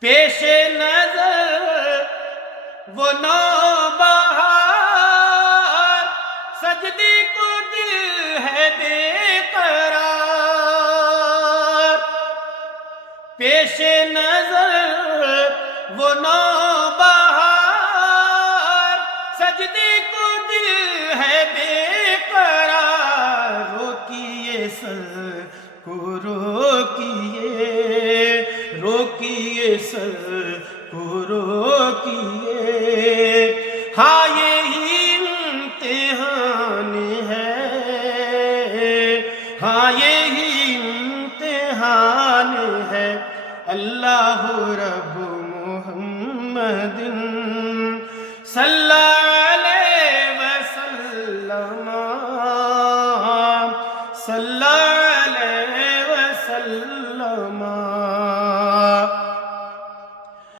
پیش نظر وہ نوبہار، سجدے کو دل ہے بے قرار۔ پیش نظر وہ نوبہار، سجدے کو دل ہے بے قرار۔ روکیے سر کو روکیے، روکیے سر کو روکیے، ہاں یہی امتحان ہے، ہاں یہی امتحان ہے۔ اللہ رب محمد صلی